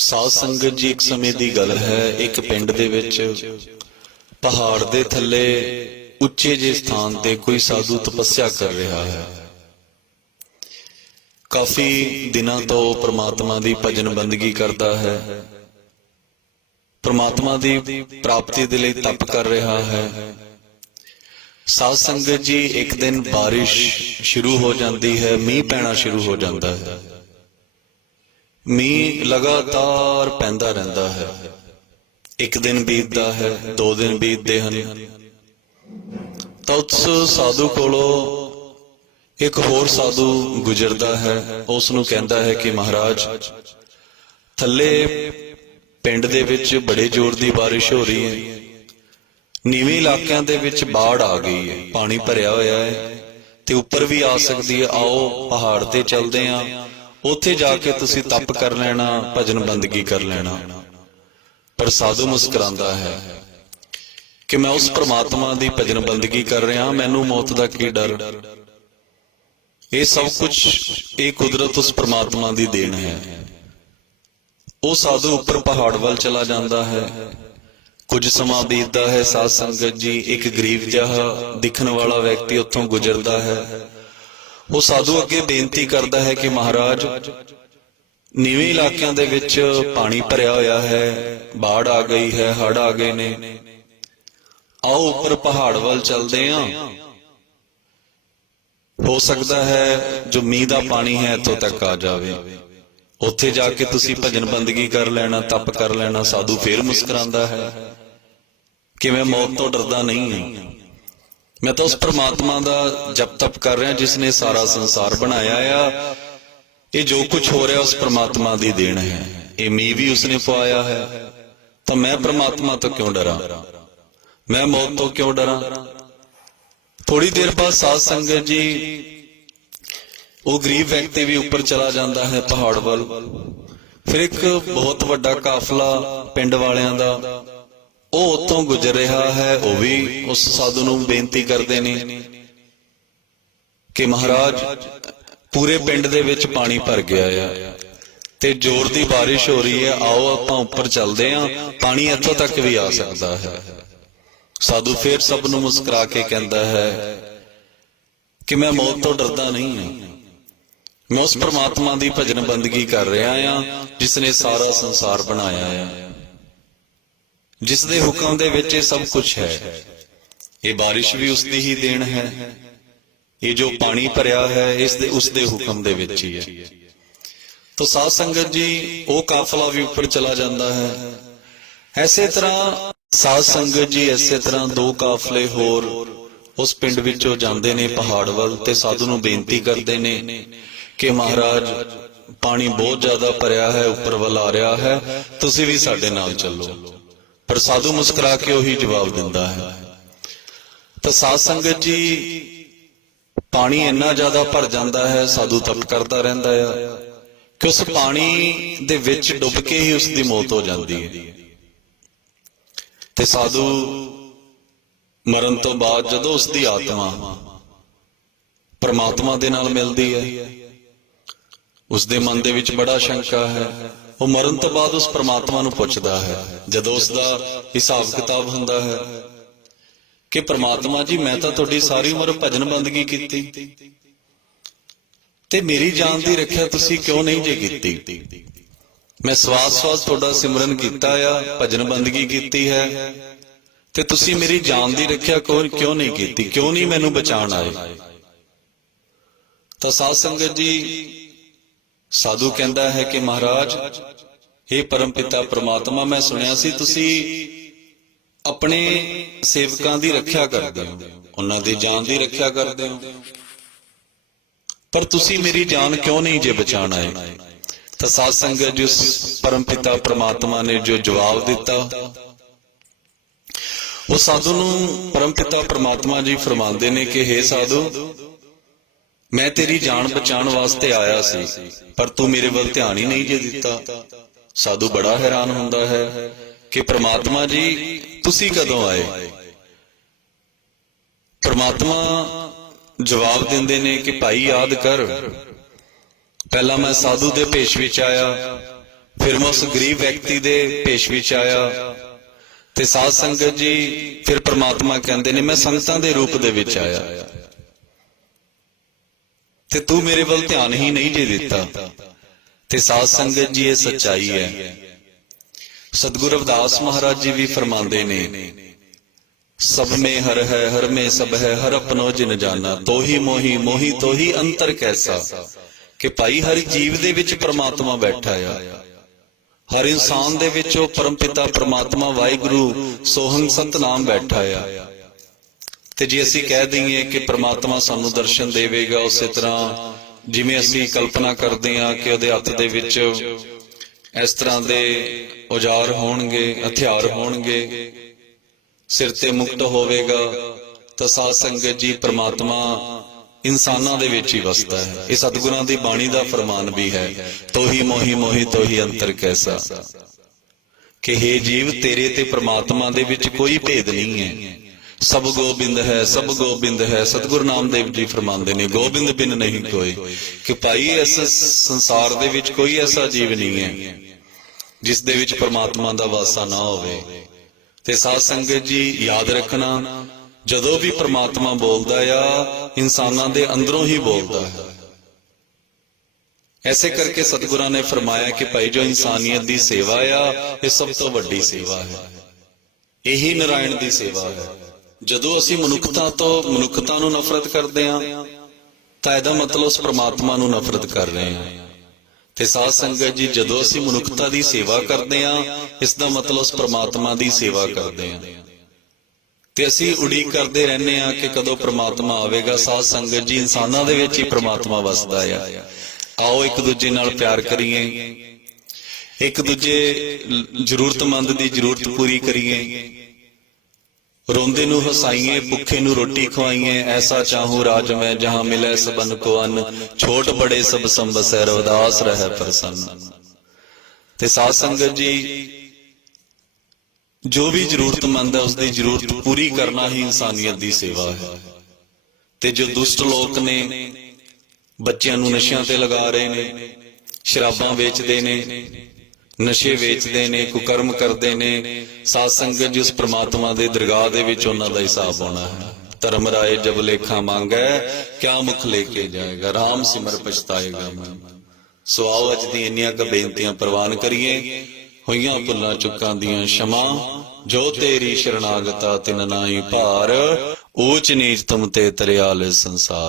ਸਾਧ ਸੰਗਤ ਜੀ, ਇੱਕ ਸਮੇਂ ਦੀ ਗੱਲ ਹੈ। ਇੱਕ ਪਿੰਡ ਦੇ ਵਿੱਚ ਪਹਾੜ ਦੇ ਥੱਲੇ ਉੱਚੇ ਜਿਹੇ ਸਥਾਨ ਤੇ ਕੋਈ ਸਾਧੂ ਤਪੱਸਿਆ ਕਰ ਰਿਹਾ ਹੈ। ਕਾਫੀ ਦਿਨਾਂ ਤੋਂ ਪ੍ਰਮਾਤਮਾ ਦੀ ਭਜਨ ਬੰਦਗੀ ਕਰਦਾ ਹੈ, ਪ੍ਰਮਾਤਮਾ ਦੀ ਪ੍ਰਾਪਤੀ ਦੇ ਲਈ ਤਪ ਕਰ ਰਿਹਾ ਹੈ। ਸਾਧ ਸੰਗਤ ਜੀ, ਇੱਕ ਦਿਨ ਬਾਰਿਸ਼ ਸ਼ੁਰੂ ਹੋ ਜਾਂਦੀ ਹੈ, ਮੀਂਹ ਪੈਣਾ ਸ਼ੁਰੂ ਹੋ ਜਾਂਦਾ ਹੈ। ਮੀਂਹ ਲਗਾਤਾਰ ਪੈਂਦਾ ਰਹਿੰਦਾ ਹੈ। ਇੱਕ ਦਿਨ ਬੀਤਦਾ ਹੈ, 2 ਦਿਨ ਬੀਤਦੇ ਹਨ। ਤਾਂ ਉਸ ਸਾਧੂ ਕੋਲੋਂ ਇੱਕ ਹੋਰ ਸਾਧੂ ਗੁਜ਼ਰਦਾ ਹੈ। ਉਸ ਨੂੰ ਕਹਿੰਦਾ ਹੈ ਕਿ ਮਹਾਰਾਜ, ਥੱਲੇ ਪਿੰਡ ਦੇ ਵਿੱਚ ਬੜੇ ਜ਼ੋਰ ਦੀ ਬਾਰਿਸ਼ ਹੋ ਰਹੀ ਹੈ, ਨੀਵੇਂ ਇਲਾਕਿਆਂ ਦੇ ਵਿੱਚ ਬਾੜ ਆ ਗਈ ਹੈ, ਪਾਣੀ ਭਰਿਆ ਹੋਇਆ ਹੈ ਤੇ ਉੱਪਰ ਵੀ ਆ ਸਕਦੀ ਹੈ। ਆਓ ਪਹਾੜ ਤੇ ਚੱਲਦੇ ਹਾਂ, ਉੱਥੇ ਜਾ ਕੇ ਤੁਸੀਂ ਤਪ ਕਰ ਲੈਣਾ, ਭਜਨ ਬੰਦਗੀ ਕਰ ਲੈਣਾ। ਪਰ ਸਾਧੂ ਮੁਸਕਰਾਉਂਦਾ ਹੈ ਕਿ ਮੈਂ ਉਸ ਪ੍ਰਮਾਤਮਾ ਦੀ ਭਜਨ ਬੰਦਗੀ ਕਰ ਰਿਹਾ, ਮੈਨੂੰ ਮੌਤ ਦਾ ਕੀ ਡਰ। ਇਹ ਸਭ ਕੁਝ, ਇਹ ਕੁਦਰਤ ਉਸ ਪ੍ਰਮਾਤਮਾ ਦੀ ਦੇਣ ਹੈ। ਉਹ ਸਾਧੂ ਉੱਪਰ ਪਹਾੜ ਵੱਲ ਚਲਾ ਜਾਂਦਾ ਹੈ। ਕੁਝ ਸਮਾਂ ਬੀਤਦਾ ਹੈ। ਸਾਧ ਸੰਗਤ ਜੀ, ਇੱਕ ਗਰੀਬ ਜਿਹਾ ਦਿਖਣ ਵਾਲਾ ਵਿਅਕਤੀ ਉੱਥੋਂ ਗੁਜ਼ਰਦਾ ਹੈ। ਉਹ ਸਾਧੂ ਅੱਗੇ ਬੇਨਤੀ ਕਰਦਾ ਹੈ ਕਿ ਮਹਾਰਾਜ, ਨੀਵੇਂ ਇਲਾਕਿਆਂ ਦੇ ਵਿੱਚ ਪਾਣੀ ਭਰਿਆ ਹੋਇਆ ਹੈ, ਬਾੜ ਆ ਗਈ ਹੈ, ਹੜ੍ਹ ਆ ਗਏ ਨੇ, ਆਓ ਉੱਪਰ ਪਹਾੜ ਵੱਲ ਚੱਲਦੇ ਹਾਂ। ਹੋ ਸਕਦਾ ਹੈ ਜੋ ਮੀਂਹ ਦਾ ਪਾਣੀ ਹੈ ਇੱਥੋਂ ਤੱਕ ਆ ਜਾਵੇ, ਉੱਥੇ ਜਾ ਕੇ ਤੁਸੀਂ ਭਜਨ ਬੰਦਗੀ ਕਰ ਲੈਣਾ, ਤਪ ਕਰ ਲੈਣਾ। ਸਾਧੂ ਫੇਰ ਮੁਸਕਰਾਉਂਦਾ ਹੈ ਕਿ ਮੈਂ ਮੌਤ ਤੋਂ ਡਰਦਾ ਨਹੀਂ ਹਾਂ, ਮੈਂ ਤਾਂ ਉਸ ਪ੍ਰਮਾਤਮਾ ਦਾ ਜਪ ਤਪ ਕਰ ਰਿਹਾ ਜਿਸ ਨੇ ਸਾਰਾ ਸੰਸਾਰ ਬਣਾਇਆ ਆ। ਇਹ ਜੋ ਕੁਝ ਹੋ ਰਿਹਾ ਉਸ ਪ੍ਰਮਾਤਮਾ ਦੀ ਦੇਣ ਹੈ। ਇਹ ਮੀਂਹ ਵੀ ਉਸਨੇ ਪਵਾਇਆ ਹੈ, ਤਾਂ ਮੈਂ ਪ੍ਰਮਾਤਮਾ ਤੋਂ ਕਿਉਂ ਡਰਾਂ, ਮੈਂ ਮੌਤ ਤੋਂ ਕਿਉਂ ਡਰਾਂ। ਥੋੜੀ ਦੇਰ ਬਾਅਦ ਸਾਧ ਸੰਗਤ ਜੀ, ਉਹ ਗਰੀਬ ਵਿਅਕਤੀ ਵੀ ਉੱਪਰ ਚਲਾ ਜਾਂਦਾ ਹੈ ਪਹਾੜ ਵੱਲ। ਫਿਰ ਇੱਕ ਬਹੁਤ ਵੱਡਾ ਕਾਫਲਾ ਪਿੰਡ ਵਾਲਿਆਂ ਦਾ ਉਹ ਉੱਥੋਂ ਗੁਜ਼ਰ ਰਿਹਾ ਹੈ। ਉਹ ਵੀ ਉਸ ਸਾਧੂ ਨੂੰ ਬੇਨਤੀ ਕਰਦੇ ਨੇ ਕਿ ਮਹਾਰਾਜ, ਪੂਰੇ ਪਿੰਡ ਦੇ ਵਿੱਚ ਪਾਣੀ ਭਰ ਗਿਆ ਆ ਤੇ ਜ਼ੋਰ ਦੀ ਬਾਰਿਸ਼ ਹੋ ਰਹੀ ਹੈ, ਆਓ ਆਪਾਂ ਉੱਪਰ ਚੱਲਦੇ ਹਾਂ, ਪਾਣੀ ਇੱਥੋਂ ਤੱਕ ਵੀ ਆ ਸਕਦਾ ਹੈ। ਸਾਧੂ ਫੇਰ ਸਭ ਨੂੰ ਮੁਸਕਰਾ ਕੇ ਕਹਿੰਦਾ ਹੈ ਕਿ ਮੈਂ ਮੌਤ ਤੋਂ ਡਰਦਾ ਨਹੀਂ ਹਾਂ, ਮੈਂ ਉਸ ਪ੍ਰਮਾਤਮਾ ਦੀ ਭਜਨ ਬੰਦਗੀ ਕਰ ਰਿਹਾ ਆ ਜਿਸ ਨੇ ਸਾਰਾ ਸੰਸਾਰ ਬਣਾਇਆ ਆ, ਜਿਸ ਦੇ ਹੁਕਮ ਦੇ ਵਿੱਚ ਇਹ ਸਭ ਕੁਝ ਹੈ। ਇਹ ਬਾਰਿਸ਼ ਵੀ ਉਸ ਦੀ ਹੀ ਦੇਣ ਹੈ, ਇਹ ਜੋ ਪਾਣੀ ਭਰਿਆ ਹੈ ਉਸ ਦੇ ਹੁਕਮ ਦੇ ਵਿੱਚ ਹੀ ਹੈ। ਤਾਂ ਸਾਧ ਸੰਗਤ ਜੀ, ਉਹ ਕਾਫਲਾ ਵੀ ਉੱਪਰ ਚਲਾ ਜਾਂਦਾ ਹੈ। ਐਸੇ ਤਰ੍ਹਾਂ ਸਾਧ ਸੰਗਤ ਜੀ, ਐਸੇ ਤਰ੍ਹਾਂ 2 ਕਾਫਲੇ ਹੋਰ ਉਸ ਪਿੰਡ ਵਿੱਚੋਂ ਜਾਂਦੇ ਨੇ ਪਹਾੜ ਵੱਲ ਤੇ ਸਾਧੂ ਨੂੰ ਬੇਨਤੀ ਕਰਦੇ ਨੇ ਕਿ ਮਹਾਰਾਜ, ਪਾਣੀ ਬਹੁਤ ਜ਼ਿਆਦਾ ਭਰਿਆ ਹੈ, ਉੱਪਰ ਵੱਲ ਆ ਰਿਹਾ ਹੈ, ਤੁਸੀਂ ਵੀ ਸਾਡੇ ਨਾਲ ਚੱਲੋ। ਪਰ ਸਾਧੂ ਮੁਸਕਰਾ ਕੇ ਉਹੀ ਜਵਾਬ ਦਿੰਦਾ ਹੈ। ਤਾਂ ਸਾਧ ਸੰਗਤ ਜੀ, ਪਾਣੀ ਇੰਨਾ ਜ਼ਿਆਦਾ ਭਰ ਜਾਂਦਾ ਹੈ, ਸਾਧੂ ਤਪ ਕਰਦਾ ਰਹਿੰਦਾ ਆ ਕਿ ਉਸ ਪਾਣੀ ਦੇ ਵਿੱਚ ਡੁੱਬ ਕੇ ਹੀ ਉਸ ਦੀ ਮੌਤ ਹੋ ਜਾਂਦੀ ਹੈ। ਤੇ ਸਾਧੂ ਮਰਨ ਤੋਂ ਬਾਅਦ ਜਦੋਂ ਉਸ ਦੀ ਆਤਮਾ ਪ੍ਰਮਾਤਮਾ ਦੇ ਨਾਲ ਮਿਲਦੀ ਹੈ, ਉਸ ਦੇ ਮਨ ਦੇ ਵਿੱਚ ਬੜਾ ਸ਼ੰਕਾ ਹੈ। ਉਹ ਮਰਨ ਤੋਂ ਬਾਅਦ ਉਸ ਪ੍ਰਮਾਤਮਾ ਨੂੰ ਪੁੱਛਦਾ ਹੈ, ਜਦੋਂ ਉਸ ਦਾ ਹਿਸਾਬ ਕਿਤਾਬ ਹੁੰਦਾ ਹੈ, ਕਿ ਪ੍ਰਮਾਤਮਾ ਜੀ, ਮੈਂ ਤਾਂ ਤੁਹਾਡੀ ਸਾਰੀ ਉਮਰ ਭਜਨ ਬੰਦਗੀ ਕੀਤੀ ਤੇ ਮੇਰੀ ਜਾਨ ਦੀ ਰੱਖਿਆ ਤੁਸੀਂ ਕਿਉਂ ਨਹੀਂ ਜੇ ਕੀਤੀ। ਮੈਂ ਸਵਾਸ ਤੁਹਾਡਾ ਸਿਮਰਨ ਕੀਤਾ ਆ, ਭਜਨ ਬੰਦਗੀ ਕੀਤੀ ਹੈ, ਤੇ ਤੁਸੀਂ ਮੇਰੀ ਜਾਨ ਦੀ ਰੱਖਿਆ ਕਿਉਂ ਨਹੀਂ ਕੀਤੀ, ਕਿਉਂ ਨਹੀਂ ਮੈਨੂੰ ਬਚਾਉਣ ਆਏ। ਤਾਂ ਸਾਧ ਸੰਗਤ ਜੀ, ਸਾਧੂ ਕਹਿੰਦਾ ਹੈ ਕਿ ਮਹਾਰਾਜ, हे ਪਰਮ ਪਿਤਾ ਪ੍ਰਮਾਤਮਾ, ਮੈਂ ਸੁਣਿਆ ਸੀ ਤੁਸੀਂ ਆਪਣੇ ਸੇਵਕਾਂ ਦੀ ਰੱਖਿਆ ਕਰਦੇ ਹੋ, ਉਹਨਾਂ ਦੀ ਜਾਨ ਦੀ ਰੱਖਿਆ ਕਰਦੇ ਹੋ, ਪਰ ਤੁਸੀਂ ਮੇਰੀ ਜਾਨ ਕਿਉਂ ਨਹੀਂ ਜੇ ਬਚਾਉਣ ਆਏ। ਤਾਂ ਸਾਧ ਸੰਗਤ ਜੀ, ਉਸ ਪਰਮ ਪਿਤਾ ਪ੍ਰਮਾਤਮਾ ਨੇ ਜੋ ਜਵਾਬ ਦਿੱਤਾ, ਉਹ ਸਾਧੂ ਨੂੰ ਪਰਮ ਪਿਤਾ ਪ੍ਰਮਾਤਮਾ ਜੀ ਫਰਮਾਉਂਦੇ ਨੇ ਕਿ हे ਸਾਧੂ, ਮੈਂ ਤੇਰੀ ਜਾਨ ਬਚਾਉਣ ਵਾਸਤੇ ਆਇਆ ਸੀ, ਪਰ ਤੂੰ ਮੇਰੇ ਵੱਲ ਧਿਆਨ ਹੀ ਨਹੀਂ ਜੇ ਦਿੱਤਾ। ਸਾਧੂ ਬੜਾ ਹੈਰਾਨ ਹੁੰਦਾ ਹੈ ਕਿ ਪ੍ਰਮਾਤਮਾ ਜੀ, ਤੁਸੀਂ ਕਦੋਂ ਆਏ। ਪ੍ਰਮਾਤਮਾ ਜਵਾਬ ਦਿੰਦੇ ਨੇ ਕਿ ਭਾਈ, ਯਾਦ ਕਰ, ਪਹਿਲਾਂ ਮੈਂ ਸਾਧੂ ਦੇ ਭੇਸ਼ ਵਿੱਚ ਆਇਆ, ਫਿਰ ਮੈਂ ਉਸ ਗਰੀਬ ਵਿਅਕਤੀ ਦੇ ਭੇਸ਼ ਵਿੱਚ ਆਇਆ ਤੇ ਸਾਧ ਸੰਗਤ ਜੀ ਫਿਰ ਪ੍ਰਮਾਤਮਾ ਕਹਿੰਦੇ ਨੇ ਮੈਂ ਸੰਗਤਾਂ ਦੇ ਰੂਪ ਦੇ ਵਿੱਚ ਆਇਆ ਤੇ ਤੂੰ ਮੇਰੇ ਵੱਲ ਧਿਆਨ ਹੀ ਨਹੀਂ ਜੇ ਦਿੱਤਾ। ਤੇ ਸਾਧ ਸੰਗਤ ਜੀ ਇਹ ਸੱਚਾਈ ਹੈ। ਸਤਿਗੁਰੂ ਰਵਿਦਾਸ ਮਹਾਰਾਜ ਜੀ ਵੀ ਫਰਮਾਉਂਦੇ ਨੇ ਸਭ ਮੇਂ ਹਰ ਹੈ ਹਰ ਮੇਂ ਸਭ ਹੈ ਹਰ ਆਪਣੋ ਜਿਨ ਜਾਣਾ ਤੋਹੀ ਮੋਹੀ ਮੋਹੀ ਤੋਹੀ ਅੰਤਰ ਕੈਸਾ। ਕਿ ਭਾਈ ਹਰ ਜੀਵ ਦੇ ਵਿੱਚ ਪ੍ਰਮਾਤਮਾ ਬੈਠਾ ਆ, ਹਰ ਇਨਸਾਨ ਦੇ ਵਿੱਚ ਉਹ ਪਰਮਪਿਤਾ ਪ੍ਰਮਾਤਮਾ ਵਾਹਿਗੁਰੂ ਸੋਹੰ ਸਤਨਾਮ ਬੈਠਾ ਆ। ਤੇ ਜੇ ਅਸੀਂ ਕਹਿ ਦਈਏ ਕਿ ਪ੍ਰਮਾਤਮਾ ਸਾਨੂੰ ਦਰਸ਼ਨ ਦੇਵੇਗਾ, ਉਸੇ ਤਰ੍ਹਾਂ ਜਿਵੇਂ ਅਸੀਂ ਕਲਪਨਾ ਕਰਦੇ ਹਾਂ ਕਿ ਉਹਦੇ ਹੱਥ ਦੇ ਵਿੱਚ ਇਸ ਤਰ੍ਹਾਂ ਦੇ ਔਜ਼ਾਰ ਹੋਣਗੇ, ਹਥਿਆਰ ਹੋਣਗੇ, ਸਿਰ ਤੇ ਮੁਕਟ ਹੋਵੇਗਾ, ਤਾਂ ਸਾਧ ਸੰਗਤ ਜੀ ਪ੍ਰਮਾਤਮਾ ਇਨਸਾਨਾਂ ਦੇ ਵਿੱਚ ਹੀ ਵਸਦਾ ਹੈ। ਇਹ ਸਤਿਗੁਰਾਂ ਦੀ ਬਾਣੀ ਦਾ ਫਰਮਾਨ ਵੀ ਹੈ, ਤੋਹੀ ਮੋਹੀ ਮੋਹੀ ਤੋਹੀ ਅੰਤਰ ਕੈਸਾ। ਕਿ ਹੇ ਜੀਵ ਤੇਰੇ ਤੇ ਪ੍ਰਮਾਤਮਾ ਦੇ ਵਿੱਚ ਕੋਈ ਭੇਦ ਨਹੀਂ ਹੈ, ਸਭ ਗੋਬਿੰਦ ਹੈ ਸਭ ਗੋਬਿੰਦ ਹੈ। ਸਤਿਗੁਰੂ ਨਾਮਦੇਵ ਜੀ ਫਰਮਾਉਂਦੇ ਨੇ ਗੋਬਿੰਦ ਬਿਨ ਨਹੀਂ ਕੋਈ। ਕਿ ਭਾਈ ਇਸ ਸੰਸਾਰ ਦੇ ਵਿੱਚ ਕੋਈ ਐਸਾ ਜੀਵ ਨਹੀਂ ਹੈ ਜਿਸ ਦੇ ਵਿੱਚ ਪ੍ਰਮਾਤਮਾ ਦਾ ਵਾਸਾ ਨਾ ਹੋਵੇ। ਤੇ ਸਾਧ ਸੰਗਤ ਜੀ ਯਾਦ ਰੱਖਣਾ, ਜਦੋਂ ਵੀ ਪ੍ਰਮਾਤਮਾ ਬੋਲਦਾ ਆ ਇਨਸਾਨਾਂ ਦੇ ਅੰਦਰੋਂ ਹੀ ਬੋਲਦਾ ਹੈ। ਐਸੇ ਕਰਕੇ ਸਤਿਗੁਰਾਂ ਨੇ ਫਰਮਾਇਆ ਕਿ ਭਾਈ ਜੋ ਇਨਸਾਨੀਅਤ ਦੀ ਸੇਵਾ ਆ ਇਹ ਸਭ ਤੋਂ ਵੱਡੀ ਸੇਵਾ ਹੈ, ਇਹੀ ਨਾਰਾਇਣ ਦੀ ਸੇਵਾ ਹੈ। ਜਦੋਂ ਅਸੀਂ ਮਨੁੱਖਤਾ ਨੂੰ ਨਫ਼ਰਤ ਕਰਦੇ ਹਾਂ ਤਾਂ ਇਹਦਾ ਮਤਲਬ ਉਸ ਪ੍ਰਮਾਤਮਾ ਨੂੰ ਨਫ਼ਰਤ ਕਰ ਰਹੇ ਹਾਂ। ਤੇ ਸਾਧ ਸੰਗਤ ਜੀ ਜਦੋਂ ਅਸੀਂ ਮਨੁੱਖਤਾ ਦੀ ਸੇਵਾ ਕਰਦੇ ਹਾਂ ਇਸ ਦਾ ਮਤਲਬ ਉਸ ਪ੍ਰਮਾਤਮਾ ਦੀ ਸੇਵਾ ਕਰਦੇ ਹਾਂ। ਤੇ ਅਸੀਂ ਉਡੀਕ ਕਰਦੇ ਰਹਿੰਦੇ ਹਾਂ ਕਿ ਕਦੋਂ ਪ੍ਰਮਾਤਮਾ ਆਵੇਗਾ। ਸਾਧ ਸੰਗਤ ਜੀ ਇਨਸਾਨਾਂ ਦੇ ਵਿੱਚ ਹੀ ਪ੍ਰਮਾਤਮਾ ਵਸਦਾ ਆ। ਆਓ ਇੱਕ ਦੂਜੇ ਨਾਲ ਪਿਆਰ ਕਰੀਏ, ਇੱਕ ਦੂਜੇ ਜ਼ਰੂਰਤਮੰਦ ਦੀ ਜ਼ਰੂਰਤ ਪੂਰੀ ਕਰੀਏ, ਰੋਂਦੇ ਨੂੰ ਹਸਾਈਏ, ਭੁੱਖੇ ਨੂੰ ਰੋਟੀ ਖਵਾਈਏ। ਐਸਾ ਚਾਹੂੰ ਰਾਜ ਮੈਂ ਜਹਾਂ ਮਿਲੇ ਸਬਨ ਕੋ ਅੰਨ, ਛੋਟ ਬੜੇ ਸਭ ਸੰਬਸੈ ਰਵਿਦਾਸ ਰਹਿ ਪ੍ਰਸੰਨ। ਤੇ ਸਾਧ ਸੰਗਤ ਜੀ ਜੋ ਵੀ ਜ਼ਰੂਰਤਮੰਦ ਹੈ ਉਸਦੀ ਜ਼ਰੂਰਤ ਪੂਰੀ ਕਰਨਾ ਹੀ ਇਨਸਾਨੀਅਤ ਦੀ ਸੇਵਾ ਹੈ। ਤੇ ਜੋ ਦੁਸ਼ਟ ਲੋਕ ਨੇ ਬੱਚਿਆਂ ਨੂੰ ਨਸ਼ਿਆਂ ਤੇ ਲਗਾ ਰਹੇ ਨੇ, ਸ਼ਰਾਬਾਂ ਵੇਚਦੇ ਨੇ, ਨਸ਼ੇ ਵੇਚਦੇ ਨੇ, ਕੁਕਰਮ ਕਰਦੇ ਨੇ, ਸਾਧ ਸੰਗਤ ਜੀ ਉਸ ਪ੍ਰਮਾਤਮਾ ਦੇ ਦਰਗਾਹ ਦੇ ਵਿੱਚ ਉਹਨਾਂ ਦਾ ਹਿਸਾਬ ਆਉਣਾ ਹੈ। ਧਰਮ ਰਾਏ ਜਬ ਲੇਖਾ ਮੰਗੈ ਕਿਆ ਮੁਖ ਲੈ ਕੇ ਜਾਏਗਾ, ਰਾਮ ਸਿਮਰ ਪਛਤਾਏਗਾ ਮਨ। ਸੋ ਆਓ ਅੱਜ ਦੀ ਇੰਨੀਆਂ ਕੁ ਬੇਨਤੀਆਂ ਪ੍ਰਵਾਨ ਕਰੀਏ। ਹੋਈਆਂ ਭੁੱਲਾਂ ਚੁੱਕਾਂ ਦੀਆਂ क्षमा, ਜੋ ਤੇਰੀ ਸ਼ਰਨਾਗਤਾ ਤਿਨ ਨਾਹੀ ਭਾਰ, ਊਚ ਨੀਚ ਤੁਮ ਤੇ ਤਰਿਆਲ ਸੰਸਾਰ।